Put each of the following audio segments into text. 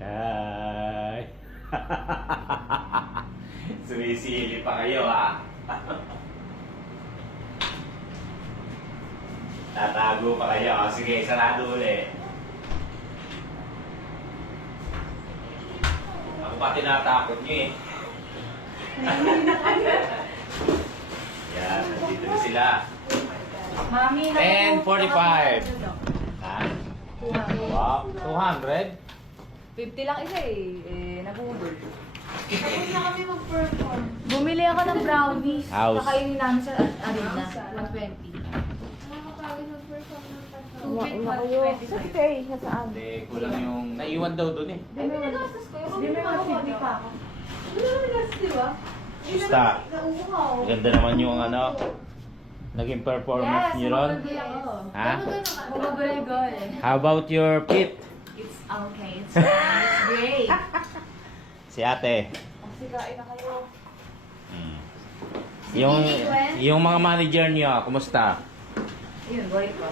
Ay. Sumisili pa kayo ha. Tatago pa kayo. O, sige, sarado ulit. Ako pa tinatakot nyo eh. Yan, nandito na sila. Mami, 10:45. Wow, 200? 50 lang isa eh. Nag-Uber. Tapos na kami mag-perform. Bumili ako ng brownies. House. Kakainin namin sa arena. 120. Nakakapagod mag-perform ng tatlo. Tubig, Nakuyo. 125. Sa Tay, saan? Hindi, kulang yung... Naiwan daw doon eh. Ay, may nagastos ko. Hindi may mga CD pa ako. Ano naman nagastos, di ba? Basta. Nauuhaw. Maganda naman yung ano, naging performance niyo ron. Ha? Bumagol-gol. How about your pit? It's okay. It's fine. It's great. Si ate. Sigain na kayo. Yung mga manager niyo, kumusta? Yun, boy ko.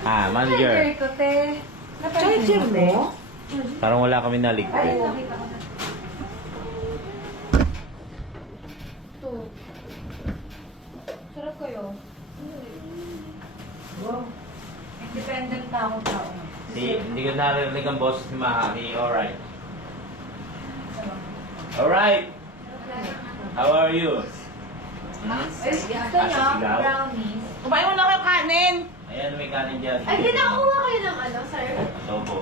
Ah, manager. ko, te. Charger mo? Parang wala kami naligpit. Nakita ko na. Ito. Sarap kayo. Wow. Independent na ako tao. Hindi ko narinig ang boses ni Mahami. Alright. Alright. How are you? Ay, gusto nyo? Sigaw. Brownies. Kumain mo na kayo kanin! Ayan, may kanin dyan. Ay, kinakuha kayo ng ano, sir? Sobo.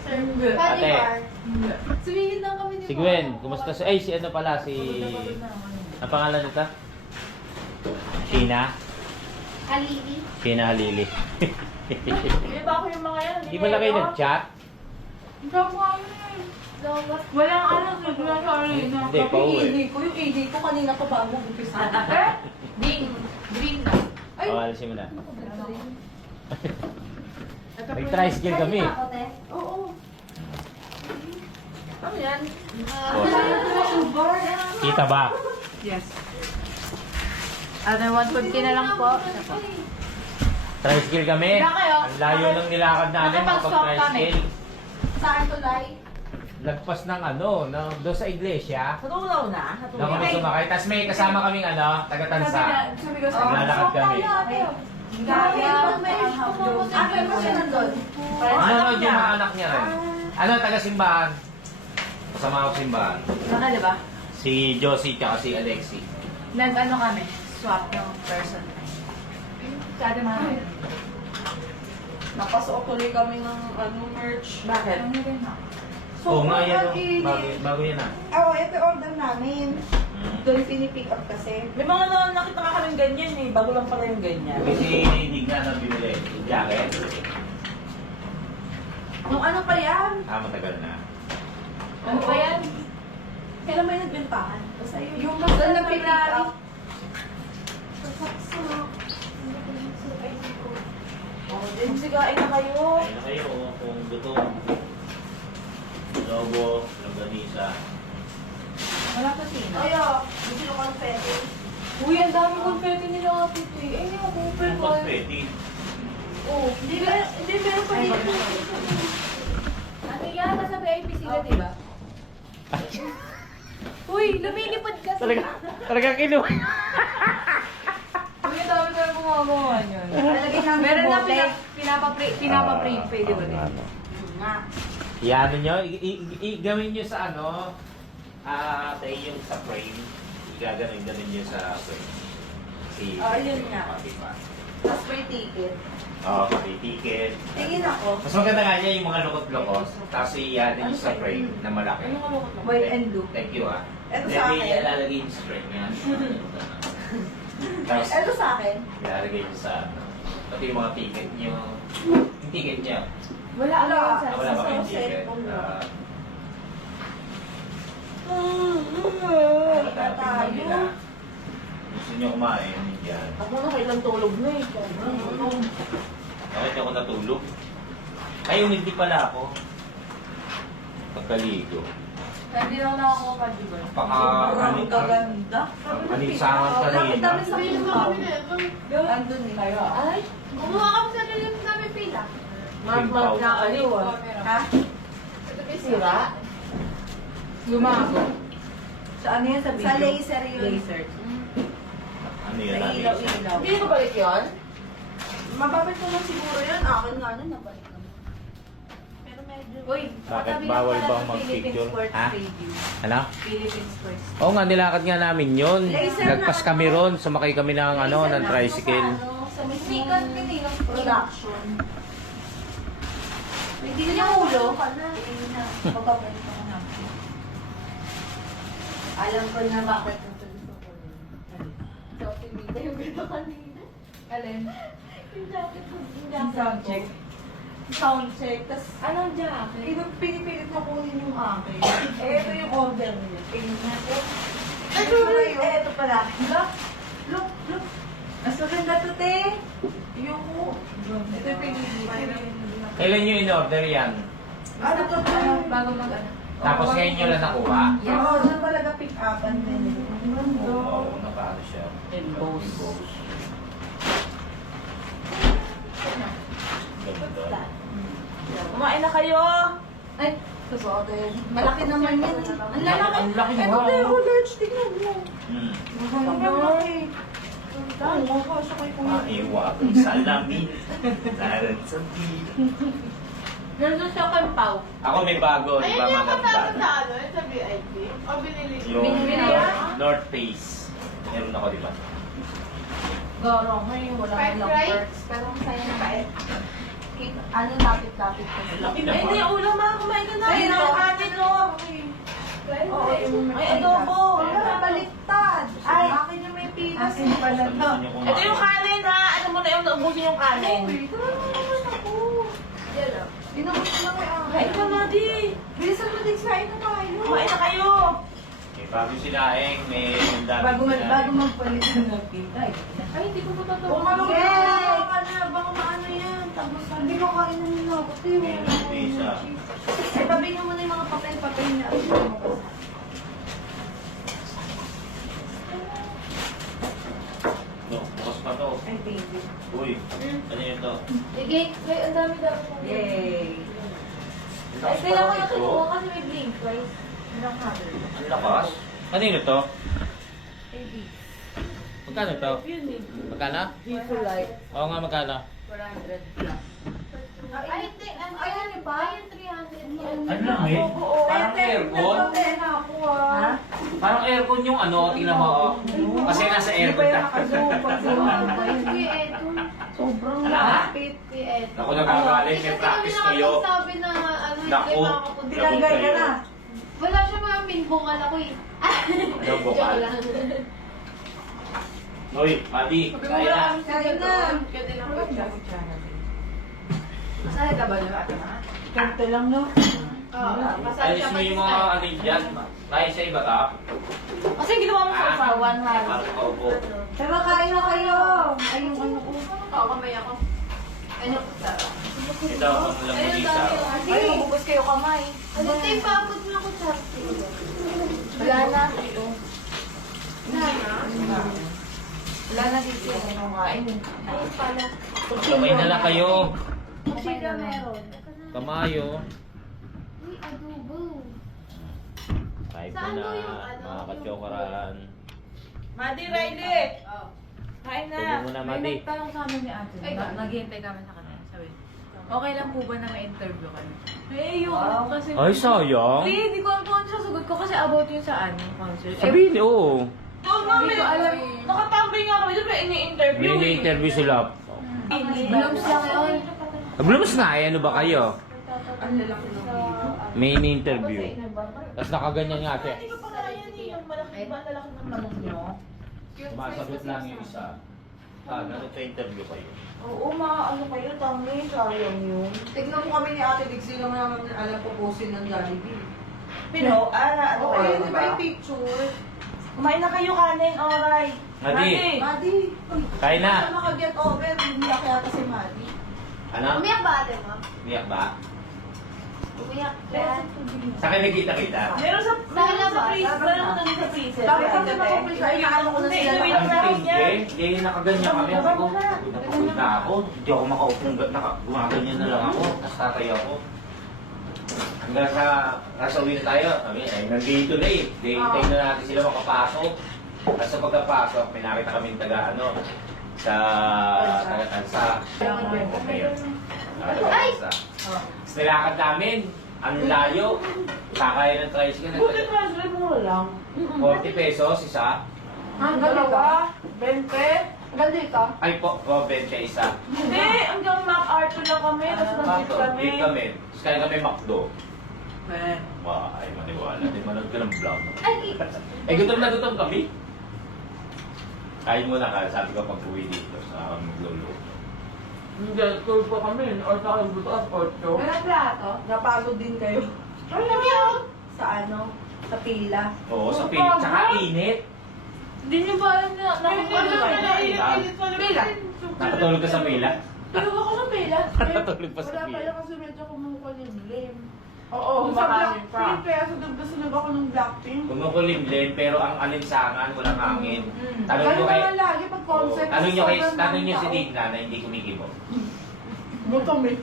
Sir, Ate. Honey bar. Sumingin lang kami ni Si Gwen, kumusta si... Ay, si ano pala, si... Ang pangalan nito? Sheena? Halili. Sheena Halili. Hindi ba ako yung mga yan? Di ba na kayo nag-chat? Hindi ako Lawat. Walang ano, siguro sa arena. Hindi, pauwi. Yung AD ko kanina ko bago umpisa. Green. Green na. Ay! O, alisin mo na. May tricycle kami. Ako, te. Oo. Ano yan? Oh. Kita ba? Yes. Ano, 150 na lang po. Tricycle kami. Ilan kayo? Ang layo ng nilakad namin Nakapag-stop kapag-tricycle. Saan tulay? Lagpas ng ano, doon sa iglesia. Natulaw na? Na kami sumakay. Tapos may kasama kaming ano, taga-tansa. Sabi ko Naglalakad kami. Ate mo siya nandun. Nanonood yung mga anak niya rin. Ano, taga-simbahan. Kasama ako simbahan. Naka, di ba? Si Josie tsaka si Alexi. Nag-ano kami? Swap yung person. Sada mga. Napasuot tuloy kami ng ano, merch. Bakit? Ano rin ako? Oo nga yan. Bago yan ah. Oo, ito order namin. Doon pinipick up kasi. May mga nakita ka kami ganyan eh. Bago lang pala yung ganyan. Kasi Digna na binili. Yung jacket. Nung ano pa yan? Ah, matagal na. Ano ba yan? Kailan may nagbentahan? Basta yun. Yung Doon maganda na pick up. Oh, din sigain na kayo. Ayun na kayo kung gutom. Lobo, longganisa. Wala pa sino. Ayo, gusto yung confetti. Uy, ang dami confetti nila ate. Ay, hindi ako open Ang ko. confetti. Oh, hindi meron pa Ay, dito. Ate yan, nasa VIP sila, di ba? Uy, lumilipad kasi. Talaga kinuha. Uy, ang dami ko yung gumagawa niyan. Lalagyan namin Meron yung na bote. pinapa-print, pwede ba din? Nga. Iano nyo, gawin nyo sa ano, tayo yung sa frame. Igaganon nyo sa frame. Si, Yun nga. Diba? Tapos may ticket. Oo, pati ticket. Tingin ako. Mas maganda nga niya yung mga lukot-lukot. Tapos iyan nyo sa frame na malaki. White and blue. Thank you ah. Ito sa Then, akin. ilalagay nyo sa frame yan. Tapos, Ito sa akin. ilalagay nyo sa ano. Pati yung mga ticket nyo. Yung ticket nyo. Wala Wala. sa Wala ba kayong sa ticket? cellphone mo. Tayo. Nila. Gusto nyo kumain, yan. Ako na kailang tulog na eh. Bakit ako natulog? Ay, hindi pala ako. Pagkaligo. Hindi na ako nakakuha pa, di ba? Ang gaganda. Kanisangan ka rin. Dami sa Sabi naman pao. kami na. Andun eh. Kayo ah. Ay, Gumawa kami sa lilim namin pila. Mag na kayo ah. ha? Ito ba Sira? Lumago. Sa ano yan? Sa laser yun. Laser. Ano yun? Sa ilaw-ilaw. Hindi ko balik yun? Mababalik naman siguro yun. Akin nga nun, nabalik naman. Pero medyo... Uy, Bakit katabi bawal lang pala bang ng mag-picture? Philippines Sports Ha? Radio. Ano? Philippines Sports. Oo nga, nilakad nga namin yun. Laser Nagpas na, kami ano? ron, sumakay kami ng, ano, ng tricycle. Sa, ano, sa mismong Sikat kanilang production. Hindi na ulo. Mababalik ako na. Alam ko na bakit. Sophie Mita yung ganda kanina. Alin? Yung jacket ko. Yung sound check. Sound check. Tapos, Anong jacket? pinipilit na kunin yung akin. Eh, ito yung order niya. Tingnan natin. Ito yun. Ito pala. Look. Mas maganda to, te. Yung... Ito yung pinili. Kailan nyo in-order yan? Ano to? Bago mag-ano. Tapos ngayon nyo lang nakuha? Yes. Oo, na talaga pick upan din. Oo, nakaano siya. Emboss. Ganda. Kumain na kayo. Ay, Totoo din. Malaki naman yan. Ang lalaki. Ang laki Ito, mo. pero large. Tingnan mo. Hmm. Ang laki. Oo, kasya kay Kuya. Maiwa kong salamin. Naran sa pila. nandun sa Kampaw. Ako may bago, di ba Ayun yung kasama sa maganda? ano, sa VIP. O binili ko. Yung Binili North Face. Meron ako, di ba? Garo, ngayon wala Fried lang rice? perks. Pero masaya na ka eh. Ano, lapit-lapit ko. Laki Ay, hindi, ulam ma. Kumain ka na. Ay, Ay, no. kanin, no. Oo, yung Ay, adobo. Wala, baliktad. Ay, akin yung may pilas. Akin pala to. Ito yung kanin, ha. Ano mo na yung naubusin yung kanin. Ito na naman ako. Yan o. Inabot ko na kay Ate. Kain ka na, di. Bilisan mo din kain na tayo. Kumain na kayo. May bago sinaing, may dami Bago sinaing. magpalit ng kita. Ay, hindi ko pa totoo. Kung ano Yes. ka na, baka maano yan. Tapos, Hindi ko kain na nila ako. Tiyo. Pizza. Ay, tabi nga muna yung mga papel-papel niya. Ay, mo. No, bukas pa to. Ay, baby. Uy, ano yun to? Sige, may ang dami daw. Yay. Ay, kailangan ko na kinuha kasi may blink twice. Ilang color? Ang lakas. Kanino to? Magkano to? Yun eh. Magkano? People like Oo nga, magkano? 400 plus. Ay, hindi. Ayun ba? Ayun, 300 yan. Ang laki. Parang aircon. Ha? Parang aircon yung ano, tingnan mo. Oh. Kasi nasa aircon ka. Sige, eto. Sobrang Ala. lapit. Sige, eto. Ako nagagaling, may Kasi practice kami kayo. nakapagsabi na ano, Naku. hindi makapunta. Dilagay ka na. Wala siya mga minbungal ako eh. Ano, bukal? Joke lang. Uy, Madi, kaya na. Kain na. Kaya din ako siya. Saan ka ba nila ate na? Kanto lang, no? Oo, masaya Alis siya mo yung mga ano dyan. Kaya sa iba ka. kasi ginawa mo sa usawan, ha. Parang kaupo. Pero kain na kayo. Ay, yung ano ko. Oo, kamay ako. Ano ko sa? Ito, ang Ayun, lambuisa. dami. Ay, mabubos kayo kamay. Ano tayo paabot mo ako sa? Wala na. Wala na. Wala na dito yung ano kain. Ayun pala. Kamay na lang kayo. Kasi ka meron. Kamayo. Uy, adobo. Kahit Saan na, mo yung ano, mga yung- katsokaran. Madi, Riley. Oo. Kain Tubo na. mo na, May Madi. nagtanong sa amin ni ate. Ay, Naghihintay kami sa kanya. Sabi, okay lang po ba na may interview kayo? Eh, yun. Wow. Kasi, Ay, sayang. Hindi ko alam kung ano sasagot ko kasi about yun sa ano, concert. Sabihin, oo. Doon, mami. Hindi ko alam. Nakatambay nga kami doon. May ini-interview. May interview sila. Blooms lang yun. Blooms nga, eh, ano ba kayo? Ang lalaki ng dito. May ini-interview. Tapos nakaganyan nga siya. Hindi ko pa kaya eh. Yung malaki ba lalaki ng manok nyo? Sumasagot lang yung isa. Nag-interview kayo. Oo, ano kayo, tami, sayang yun. Tignan mo kami ni Ate Dixie lang naman alam po posin ng Jollibee. Pino, ano Oo, kayo, ayun, di di ba? ba yung picture? Kumain na kayo kanin, oray. Madi, Madi, kain na. Ano maka-get over, hindi ako yata si Madi. Ano? Umiyak ba ate mo? Miyak ba? Umiyak yan. Sa akin nakita-kita. Meron sa freezer. Meron ko sa freezer. Bakit kasi makomplika? Inaano ko na Hindi, sila. inuwi Ang na tindi, hindi nakaganyan kami. Ako, napagod na ako. Hindi ako makaupong, gumaganyan na lang ako. Tapos tatay ako. Hanggang sa nasa uwi na tayo. Kami, ay, nandito na eh. Hintay na natin sila makapasok. Tapos sa pagkapasok, may nakita kaming taga ano, sa taga-tansa. Okay yun. Taga-tansa. Tapos nilakad namin. Ang layo. Kakaya ng tricycle. Buti translate mo lang. 40 pesos isa. Ang Dalawa, 20. Ganito. Ay po, 20 isa. Hindi, hanggang MacArthur lang kami. Tapos nag-jeep kami. Jeep kami. Tapos kaya kami McDo. Eh. Wow, ay maniwala. Di manood ka ng vlog. Ay, gutom na gutom kami. Kain mo na ka, sabi ko pag uwi dito sa magluluto. Hindi, school pa kami. Or sa akin, butas, 8. Walang plato. Napagod din kayo. Sa ano? Sa pila. Oo, sa pilit. Tsaka init. Hindi niyo ba alam na nakakala Pila. Nakatulog ka sa pila. Tulog ako ng pila. Nakatulog pa sa Wala pila. pala kasi medyo kumukulimlim. Oo, Sa marami pa. Blackpink, kaya sunog ako ng Blackpink. Kumukulimlim, pero ang alinsangan, walang hangin. Tanong Kayo nyo kay... naman lagi pag concept. Tanong nyo kay... sobrang Tanong nyo si tao. Digna na hindi kumikimo. Gutom eh.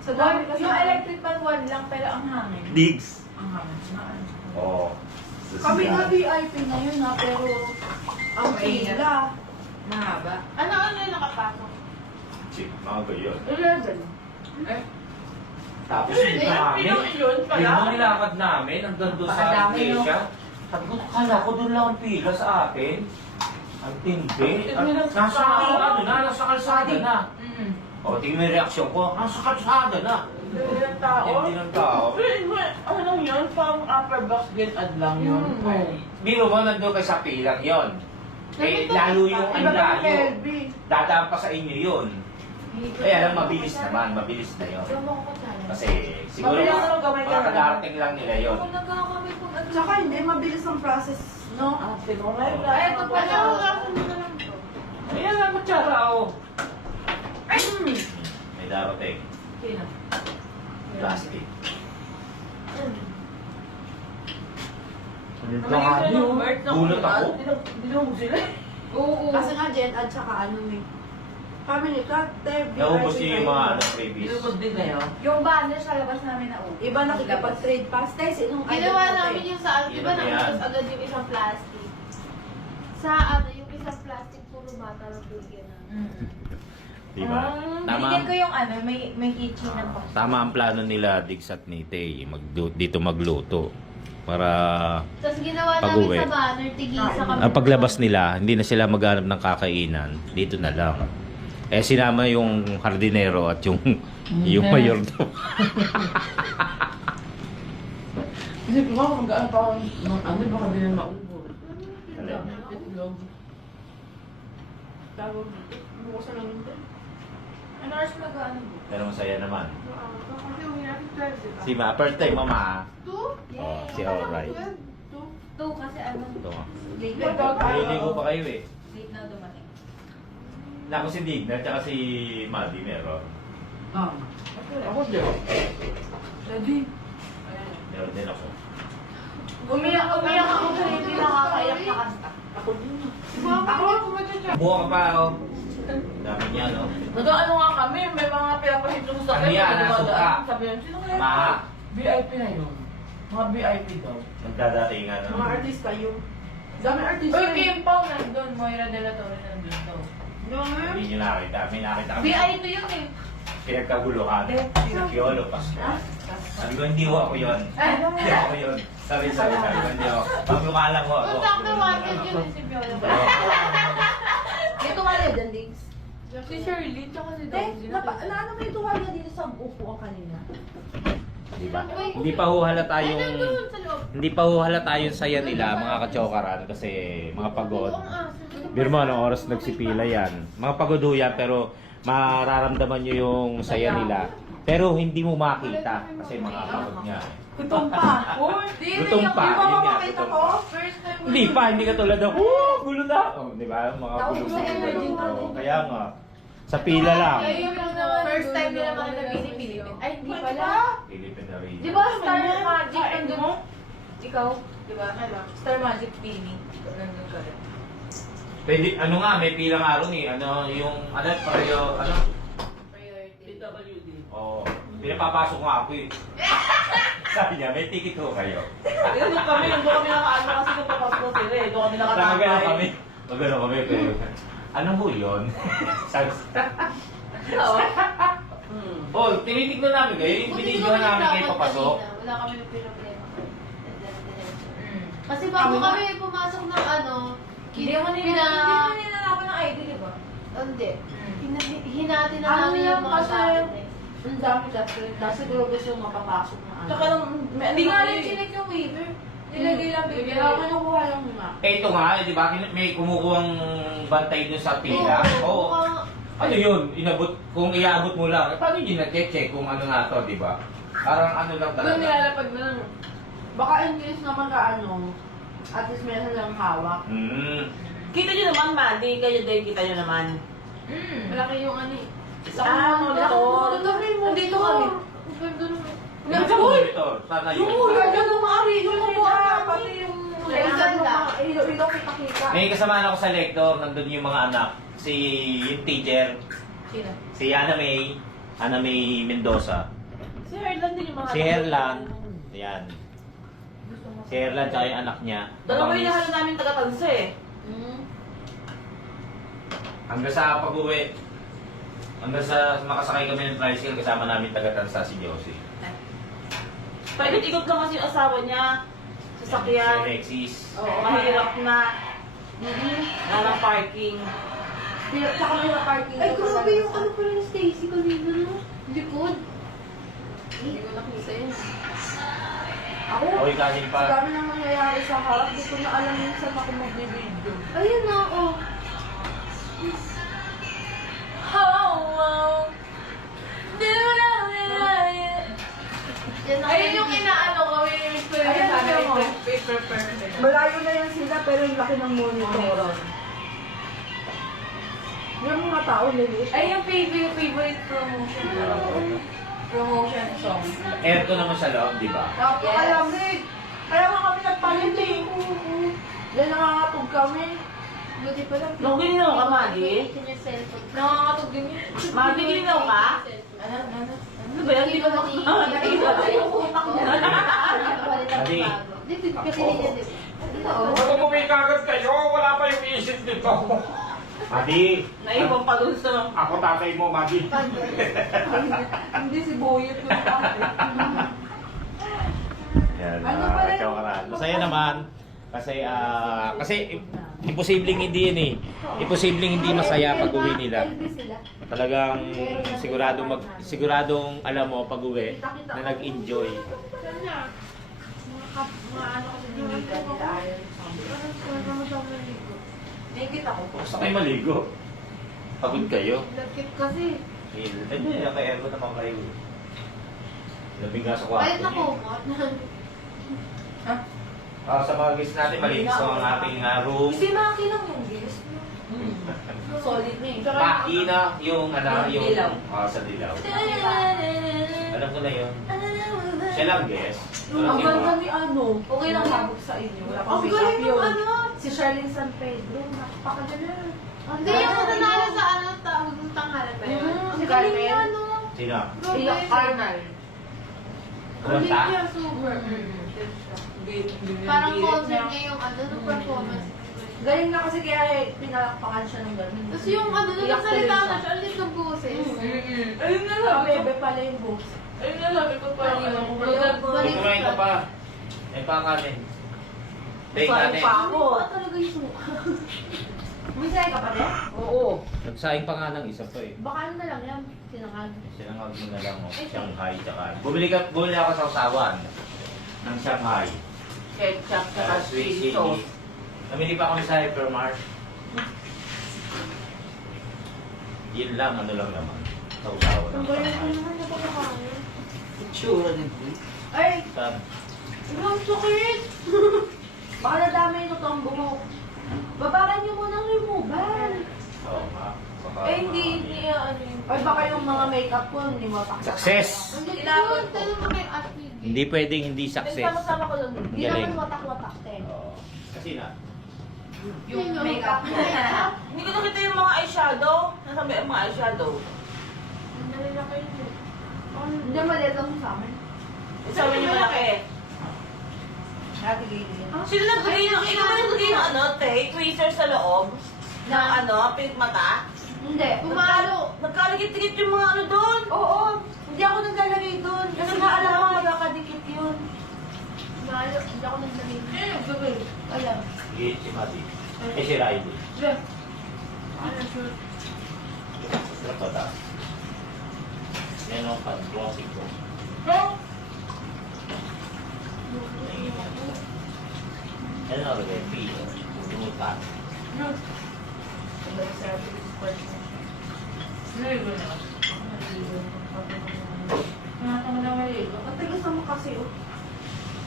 Sa dami kasi. Yung electric fan 1 lang pero ang hangin. Digs. Ang hangin na. Oo. Kami nga VIP ngayon ha, pero ang pila. Mahaba. Ano yung nakapasok? Chip, mga gayon. 11. Tapos yung namin, Pinok yun pala. yung nilakad namin, hanggang doon sa Pakadami, no? iglesia. Sabi ko, kala ko doon lang ang pila sa atin. Ang tindi. Nasa ano na, nasa kalsada na. O, tingin mo yung reaksyon ko, nasa kalsada na. Hindi ng tao. Hindi ng tao. Ano lang yun? Pang upper box gate ad lang yun. Biro mo, nandun kayo sa pilang yon. Eh, lalo yung ang Iba kami layo. LB. Dadaan pa sa inyo yun. Eh, alam, mabilis naman, mabilis na yun. Gawin ko sana. Kasi siguro Mabilis naman gawin ka na. makakadarating lang nila yun. Kung nagkakamay kung ano. Tsaka hindi, mabilis ang process, no? Sinunay lang. Ay, pag wala ko na lang to. Ayan nga, matsara o. May darating. Sino? Plastic. Naman yung bird na Gulat ako. Dinubog sila. Oo. Kasi nga Gen Ad tsaka ano eh. Family cut, VIP. Naubos niyo yung mga ano, freebies. Dinubog din na yun. Yung banner sa labas namin na upo. Iba nakikipag-trade pass. Tayo, sinong Ginawa idol mo, namin te? yung sa di ba Yun na yan. naubos agad yung isang plastic. Sa ano, yung isang plastic puro bata lang bigyan na. Diba? Binigyan ko yung ano, may kitchen na pa. Tama ang plano nila, Diggs at Nite, dito magluto. Para Tapos ginawa Pag-uwi. namin sa banner, tigisa kami. ang paglabas nila, hindi na sila maghanap ng kakainan. Dito na lang. Eh sinama yung hardinero at yung mayor daw. Kasi kung ako mag-aan pa ako ng ano, baka din na maubos. Itlog. Tawag. Bukas na lang yun. Ano oras mag-ano? Pero masaya naman. Kasi uwi natin 12, diba? Si Ma, first time mama. Two? Oh, si alright. Two kasi ano. Ito nga. Late May na. dog. Naliligo pa kayo eh. Late na dumating. Naku si Digna at saka si Maddie meron. Ako din. Ready? Meron din ako. Umiyak ako sa hindi nakakaiyak na kanta. Ako din. Ako, kumatcha. Buha ka pa ako. Dami niya no. Nag-ano nga kami, may mga pinapahitong sa Ano yan, nasuka? Sabi yun, sino kaya? Ma, VIP na yun. Mga VIP daw. nagdadatingan Mga no. artista yung... Dami artista. Uy, Kim Pao nandun. Moira De La Torre nandun daw. Hindi niyo nakita. May nakita kami. VIP yun eh. Pinagkaguluhan. Piolo, Pascual. Sabi ko, hindi ho ako yun. Hindi ako yun. Sabi ko, hindi ako. Paglukalang ho ako. Kung sakto wanted yun si Piolo. May tuwalya dyan, Diggs. Si Shirley, tsaka si Te, Daisy. naano may tuwalya dito sa upuan kanina? Diba? Hindi pa ho halata Ay, yung... nandun sa loob. Hindi pa ho halata yung saya nila, mga kachokaran, kasi mga pagod. Oo nga. Biro mo, anong oras nagsipila yan. Mga pagod ho yan, pero mararamdaman nyo yung saya nila. Pero hindi mo makita, kasi mga pagod nga. Gutom pa. Gutom pa, Di ba yun nga, makita gutom ko? pa. First time Hindi pa, hindi ka tulad ng, gulo na. Oh, di ba? Mga Tawag gulo sa energy Oh, natin. kaya nga. Sa pila lang. Ay, yung first time nila makita Philippines. Ay, hindi pala. Philippine Arena. Di ba Star Magic Ay, nandun? mo? Ikaw? Di ba? Star Magic Mini. Nandun ka rin. Pwede, ano nga, may pila nga ron eh. Ano, yung, ano, pareho, ano? Priority. PWD. Oo. Pinapapasok nga ako eh. Sabi niya, may ticket ko kayo. Ayun yung kami, doon kami nakaano kasi kung papasok sila eh. Doon kami Nagano nakatambay. kami. Magano kami, pero... Ano ho yun? Sabi Oo. Oh, tinitignan namin kayo. Yung binidyohan namin kayo papasok. Wala kami yung problema. Kasi bago kami pumasok ng ano, Hindi mo nilalaban ng ID, di ba? Hindi. Hinati na Ano namin yan yung mga kasi? gamit eh. Ang dami kasi siguro gusto mapapasok na ano. Tsaka nung... Hindi nga rin chinek yung waiver. Nilagay lang Bibili bibili. ako nakuha lang nga. Eh, ito nga, di ba? May kumukuhang bantay dun sa pila. Oo. Ano yun? Inabot, kung iaabot mo lang, eh, paano yun na-check kung ano na to, di ba? Parang ano lang Doon talaga. nilalapag mo lang. Baka in case naman ka ano, at least meron lang hawak. Kita nyo naman, Mandy. Kayo din, kita nyo naman. Malaki yung ano eh. Motor. Nandito kami. Ganda naman. Yung monitor, sana yun. Yung mga rin, yung mga pati yung... Ang ganda. Ilaw kita-kita. May kasama ako sa lector, nandun yung mga anak. Si yung teacher, Sino? si Ana May Mendoza. Si Herlan din yung mga... Si Herlan, yan. Si Herlan tsaka yung anak niya. Dalawa yung Mabangis. nahalo namin taga-tansa eh. Hanggang sa pag-uwi, hanggang sa makasakay kami ng tricycle, kasama namin taga-tansa si Josie. Paikot-ikot lang kasi yung asawa niya. Si Sasakyan. Alexis. Oo, mahirap na. Wala ng parking. Tsaka may na-parking. Ay, grabe yung ano pala ni Stacy kanina, no? Likod. Hindi ko nakita yun. Ako, Oy, kanin sa pa. dami nang nangyayari sa harap, di ko na alam yung saan ako magbibideo. Ayun na, oh. Yan na. Ayun yung inaano ko, yung experience Ayun, namin. ayun, oh. Paper. Malayo na yan sila, pero yung laki ng monitor. Yung mga tao niliit. Ay, yung favorite promotion. Promotion song. Aircon naman sa loob, di ba? Napakalamig. Kaya nga kami nagpaliting. Yan nakakatog kami. Buti pa lang. Nung ginilaw ka, Madi? Ito yung cellphone. Nakakatog din yun. Madi, ginilaw ka? Ano ba yan? Di ba nakita yung utak mo? Adi. Dito, kasi niya dito. Dito, oh. Kung kumikagat kayo, wala pa yung isip nito. Madi, Naiwan pa dun sa... ako tatay mo, Madi. Hindi si Boyet yung ate. Yan, Ano pala yung- chokaran. Masaya naman. Kasi imposibleng hindi yun eh. Imposibleng hindi masaya pag uwi nila. Talagang siguradong alam mo pag uwi na nag-enjoy. Mga ano kasi dinita nila ayaw. Nakikita ko. Basta kayo maligo. Pagod kayo. Lagkit kasi. Hindi, naka-aircon naman kayo. Labing nga sa kwarto Kahit na niyo. kumot. Sa mga guests natin, malinis ang ating room. Kasi makilang yung guest. Solid na eh. Makina yung Yung dilaw. sa dilaw. Alam ko na yun. Siya lang guest. Ang ganda ni ano. Okay lang sabog sa inyo. Wala pang Ang make-up galing yun. yung ano. Si Charlene San Pedro. Napakaganda. Hindi yung nanalo sa ano, tawag ng tanghalan ba yun? Ang galing Carmen. niya, ano. Sino? Iyak Arnal. Ang galing Kumanta? niya, super. Parang concert niya yung ano, nung performance. Galing na kasi kaya pinalakpakan siya ng ganun. Tapos yung ano, nung Iyak nagsalita tuloy na siya. siya, ang lit ng boses. Ayun na Ang sabi ko. bebe pala yung boss. Ayun na sabi ko pa. Baliwan ko. May kumain ka pa. May pakanin. Take natin. Pa ako. Ano ba talaga yung suka? May say ka pa din? Oo. Nagsaing pa nga ng isa pa eh. Baka ano na lang yan, sinangag. Sinangag mo na lang oh. Shanghai tsaka. Bumili ako sa usawan ng Shanghai. Ketchup saka Sweet chili chili. sauce. Namili pa kami sa Hypermart. Yun lang, ano lang naman. Sa usawan ng Ang galing ko Shanghai. naman napapakain. Itsura din po. Ay! Saan? Ang sakit! Baka nadamay ito ang buhok. Babaran niyo muna ng removal. Oo nga. hindi ano yun. Ay, baka yung mga makeup ko, hindi matakot. Success! Hindi naman, tanong mo kay Ate. Hindi pwedeng hindi success. Sama-sama ko lang. Hindi Galing. naman watak-watak, te. Oo. Kasi na. Yung makeup. Hindi ko nakita yung mga eyeshadow. Nasa may mga eyeshadow. Ang dali na kayo. Hindi, maliit lang sa amin. Sabi niyo malaki. Ate Gigi. Sino nagbigay ng, ikaw ba nagbigay ng ano, te? Tweezer sa loob? Ng ano, pink mata? Hindi. Pumalo. Nagkaligit-ligit yung mga ano doon. Oo. Hindi ako naglalagay doon. Kasi naalam ko magkakadikit yun. Pumalo. Hindi ako naglalagay doon. Ano gagawin? Alam. Sige, si Mati. Eh, si Riley. Ano, sure. Sarap ba ta? Yan ang pan-glossing ko. Yan ang rin, P. Punutan. Matigas naman kasi, oh.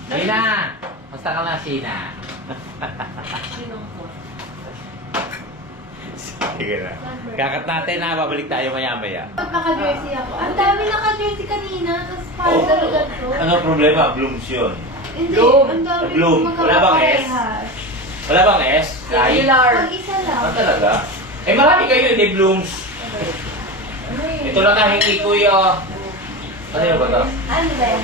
Sina! Basta ka na, Sina. Sige na. Kakat natin na, babalik tayo maya-maya. Pag naka-jersey ako. Ang dami naka-jersey kanina, tapos parang dalagan to. Ano problema? Blooms yun. Hindi, Bloom. ang dami Bloom. Wala bang S? magkaparehas. Wala bang S? Ay? Pag-isa lang. Ah, talaga? Eh, marami kayo, hindi blooms. Ito lang nahingi ko yung... Ano yun ba ito? Ano ba yan?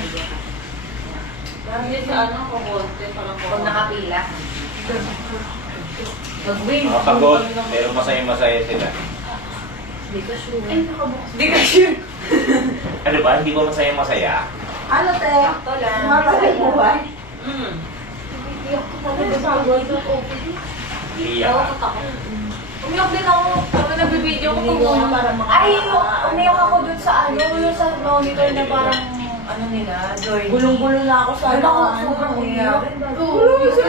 Hindi sa ano, kukunti. Pag nakapila. Mag-win. Mga pagod, pero masaya-masaya sila. Hindi ko sure. Ay, nakabukas. Hindi ka sure. Ano ba? Hindi ba masaya-masaya? Ano, te? Sakto lang. Matalay buhay. Iyak ko talaga sa world of open. Iiyak ka. Umiyak din ako. Kami nagbibideo ko kung Ay, umiyak ako dun sa ano, yung sa monitor na parang ano nila, Joy. gulong-gulong na ako sa Ano, ano. sobrang umiyak. Oo, gusto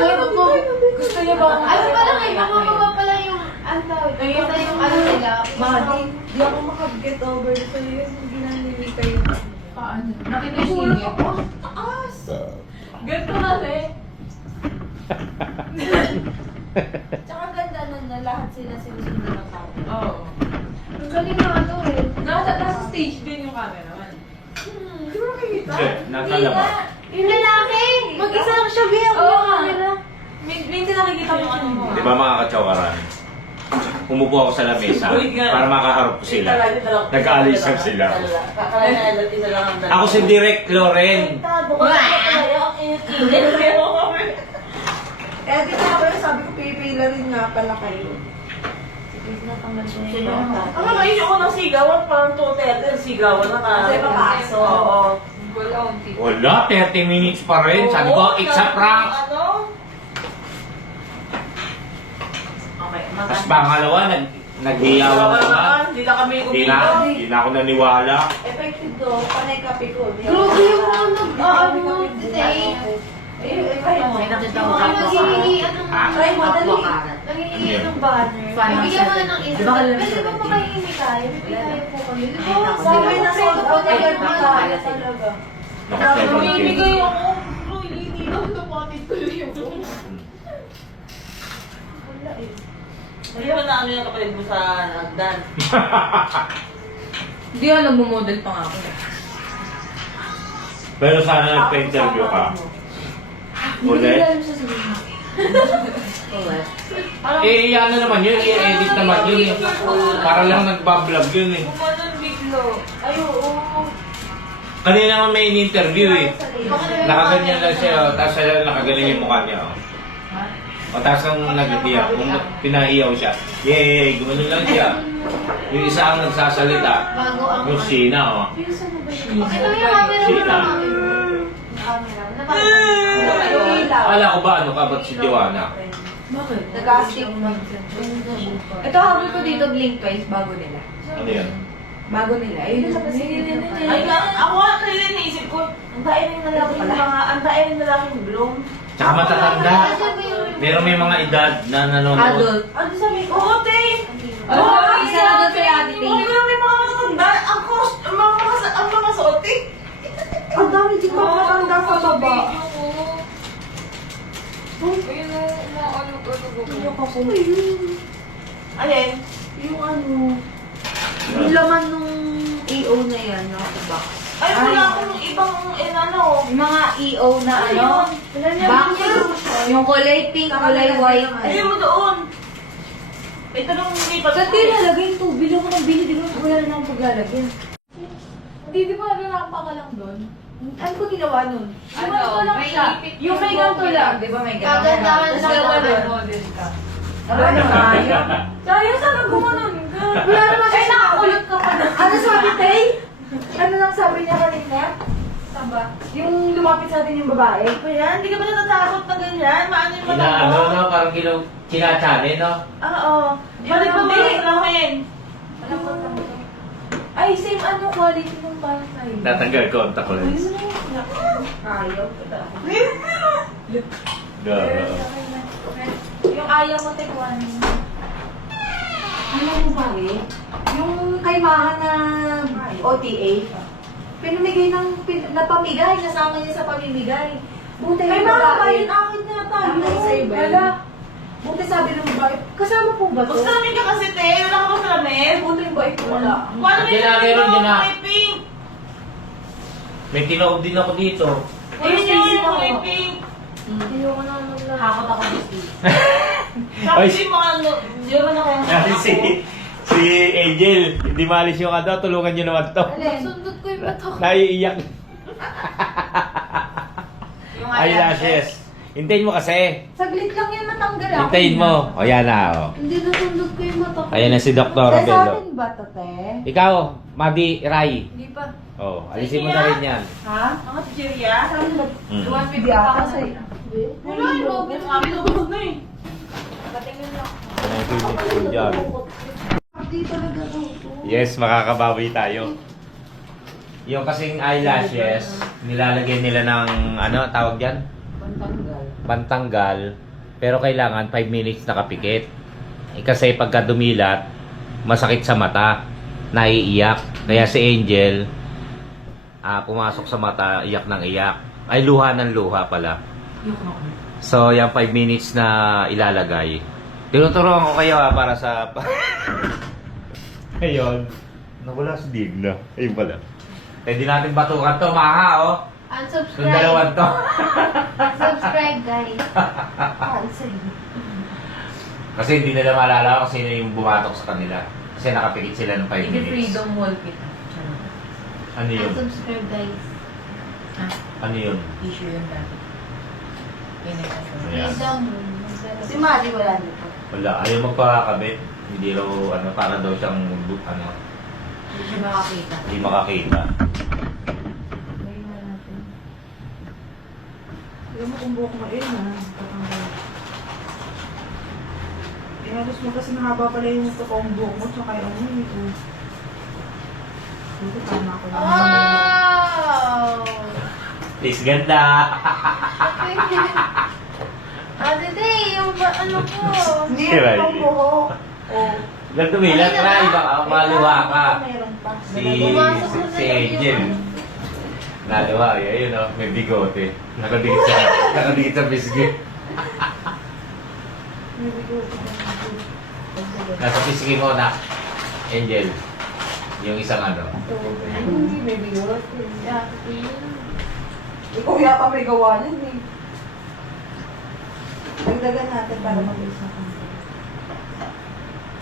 Gusto niya ba? Ano pa lang eh, mamababa pa lang yung, ano, basta yung ano nila. Madi, di ako makag-get over sa iyo. Hindi na nilita yung Paano? Nakita yung singit. taas. Get ko na eh. Tsaka ganda nun na lahat sila sinusunod ng tao. Oo. Ang galing na ano eh. Nasa stage din yung cameraman. Di ba nakikita? Hindi, nasa labas. Yung lalaki! Mag-isa lang siya, Bea. Oo. Camera. Minsan nakikita mo ano mo. Di ba mga katsawaran? Umupo ako sa lamesa para makaharap ko sila. Nag-aalis lang sila. Ako si Direk Loren. Eh, di nga ba sabi ko pipila rin nga pala kayo. Ang mga yun ako ng sigawan, parang 2:30 sigawan na ka. Kasi papasok. Oo. Wala, 30 minutes pa rin. Sabi ko, it's a prank. Ano? Okay, Tapos pangalawa, naghiyawan na naman. Hindi na kami Hindi na ako naniwala. Effective do, panay kape ko. Grabe yung mga nag-ano, today. Ayun, kahit mo. May nakita Yung ko mga naghihingi, Ah. try mo, dali. Aquacarat. Naghihingi ng banner. Fan ng Bigyan mo na seven. ng isa. Di ba kayo ng Pwede ba 17? makahingi tayo? Bibigyan tayo po kayo. Di ba? Ay, Sabi naku, na di sold ba? out agad Ay, na naku, tayo naku. talaga. Naka Bumibigay 17. ako. Hindi daw napatid tuloy ako. Wala eh. Hindi ba na ano yung kapatid mo sa Agdan? Hindi nga, nagmo-model pa nga ako. Pero sana nagpa-interview ka. Ulit. Ulit. Eh, ano naman yun, i-edit naman yun. Para lang nagbablog yun eh. Kumanon biglo. Ay, oo. Kanina naman may in-interview eh. Nakaganyan lang siya, tapos siya nakagaling yung mukha niya. O tapos nang nag-iiyak, kung pinahiyaw siya, yay, gumanon lang siya. Yung isa ang nagsasalita, Bago ang yung Sina oh. Pinsan mo ba yun? Ito yung camera mo Sina. na camera. Nakakita. Akala ko ba ano ka, ba't si Joanna? Bakit? Nag-astig mo. Ito habol ko dito, Blink Twice, bago nila. Ano yan? Bago nila. Ayun, Ay, ako kanina naisip ko, ang tayo ng lalaking mga, ang tayo ng lalaking bloom. Tsaka matatanda. Meron may mga edad na nanonood. Adult. Ano sabi ko? Oo, te! Oo, isa na doon kay Ate Tay. Hindi ko may mga matatanda. Ang mga suoti. Ang dami din mga matanda sa baba. Alin? Yung ano, laman nung EO na yan, nakatubak. Ay, wala akong ibang, ano. Yung mga EO na ano, back, yung kulay pink, kulay white. Ayun mo doon. Ito lang lipat Saan kayo nalagay yung tubig? Ako nang bili, di ba wala na akong paglalagyan. Hindi, di ba naglalakpa ka lang doon? Ano ba ginawa nun? Ano, may ipit Yung may ganito lang, di ba may ganito? Kagandahan Tapos sa gagawa model. nun. Model ka. Ano sayang? Sayang, sana gumanon ka. Wala naman siya. Ay, nakakulot ka pa doon. Ano sabi, Tay? Ano lang sabi niya kanina? Saba. Yung lumapit sa atin yung babae? Kaya, hindi ka ba natatakot na ganyan? Maano yung mata Ano, mo? no? Parang kinachane, no? Oo. Balik mo Hindi. mga salamin. Ay, same ano quality nung parang sa'yo. Natanggal contact ko lang. Ayaw. Yung ayaw mo, tekwan. Ano mo ba yung kaimahan na OTA, pinamigay napamigay, nasama niya sa pamimigay. Buti Ay, yung mga babae. kabayan, akin na tayo. Ano yung sa'yo ba? Wala. Buti sabi ng babae, kasama po ba to? Basta namin ka kasi, te. Wala ka ba salamin? Buti yung babae ko wala. Paano may Hindi na, salamin meron mo? din na. May pink. May tinoob din ako dito. Ayun Ay, yun, ako. may pink. Ayoko na Hakot ako gusto. Sabi Ay. si mga ano, di ba na kaya? Si Angel, hindi maalis yung ano, tulungan nyo naman to. Sundot ko yung bato. Naiiyak. Yung Eyelashes. Hintayin mo kasi. Saglit lang yan matanggal ako. Hintayin mo. O yan na. O. Hindi nasundot ko yung mata ko. Ayan na si Dr. Sa Bello. atin ba to, te? Ikaw, Madi Rai. Hindi pa. Oh, alisin mo na rin yan. Ha? Mga tijerya? Saan ba? Mm. Luwan Hindi pa ako ako sa'yo. Wala, yung kami lubog na eh. Patingin lang. Dyan. Hindi talaga to. Yes, makakabawi tayo. Yung kasing eyelashes, nilalagay nila ng ano, tawag dyan? Pantanggal. Pantanggal. Pero kailangan 5 minutes nakapikit. Kasi pagka dumilat, masakit sa mata, naiiyak. Kaya si Angel, pumasok sa mata, iyak ng iyak. Ay, luha ng luha pala. So, yung 5 minutes na ilalagay. Tinuturuan ko kayo para sa... Ayun. Nawala si Digna. Ayun pala. Pwede natin batukan to, maha, oh. Kung Unsubscribe. dalawan to. Subscribe, guys. Kasi hindi nila maalala kung sino yung bumatok sa kanila. Kasi nakapikit sila ng 5 Hindi minutes. freedom wall kita. Ano yun? Unsubscribe, guys. Ano yun? Issue yun dati. Ayan. Si Madi wala dito. Wala. Ayaw magpakabit. Hindi raw, ano, para daw siyang, ano, Hindi siya makakita. hindi makakita. Alam mo kung buhok mo ha? Inalos mo kasi mahaba pala yung totoong buhok mo tsaka yung ano ito. Dito tama ko lang. Oh! Please, ganda! Dede, yung ano ko. Hindi, Right. yung buhok. Oh. Lang tumilat na, baka maluha ka. Mayroon pa. Pumasok mo Si na lang Angel. yung Naluha, yun, oh, may bigote. Nakadikit sa biscuit. May bigote na. Nasa pisngi mo na, Angel. Yung isang ano. Ay, hindi, may bigote. Ikaw yata may gawa niyan eh. Dagdagan natin para mabilis na kami.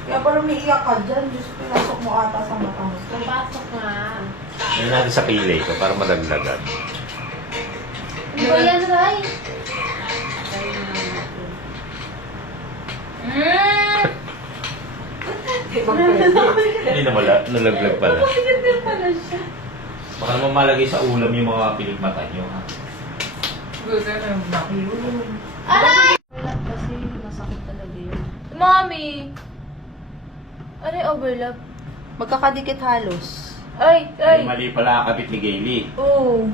Kaya pala umiiyak ka dyan. Diyos, pinasok mo ata sa mata mo. Pumasok nga. Yan natin sa pilay ko para madagdagan. Ano ba yan, Ray? Hindi na wala, nalaglag pala. Maganda pala siya. Baka naman malagay sa ulam yung mga pinikmata nyo, ha? Aray! Kasi masakit talaga yun. Mommy! Ano yung overlap? Magkakadikit halos. Ay, Ay, mali pala ang kabit ni Gailey. Oo.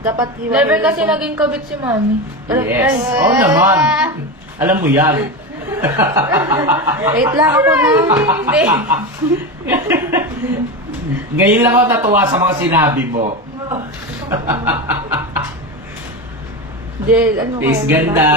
Dapat hiwalay. Never kasi naging kabit si Mommy. Yes. Oo naman. Alam mo yan. Wait lang ako na. Hindi. Ngayon lang ako natuwa sa mga sinabi mo. Del, ano Please, kaya ganda.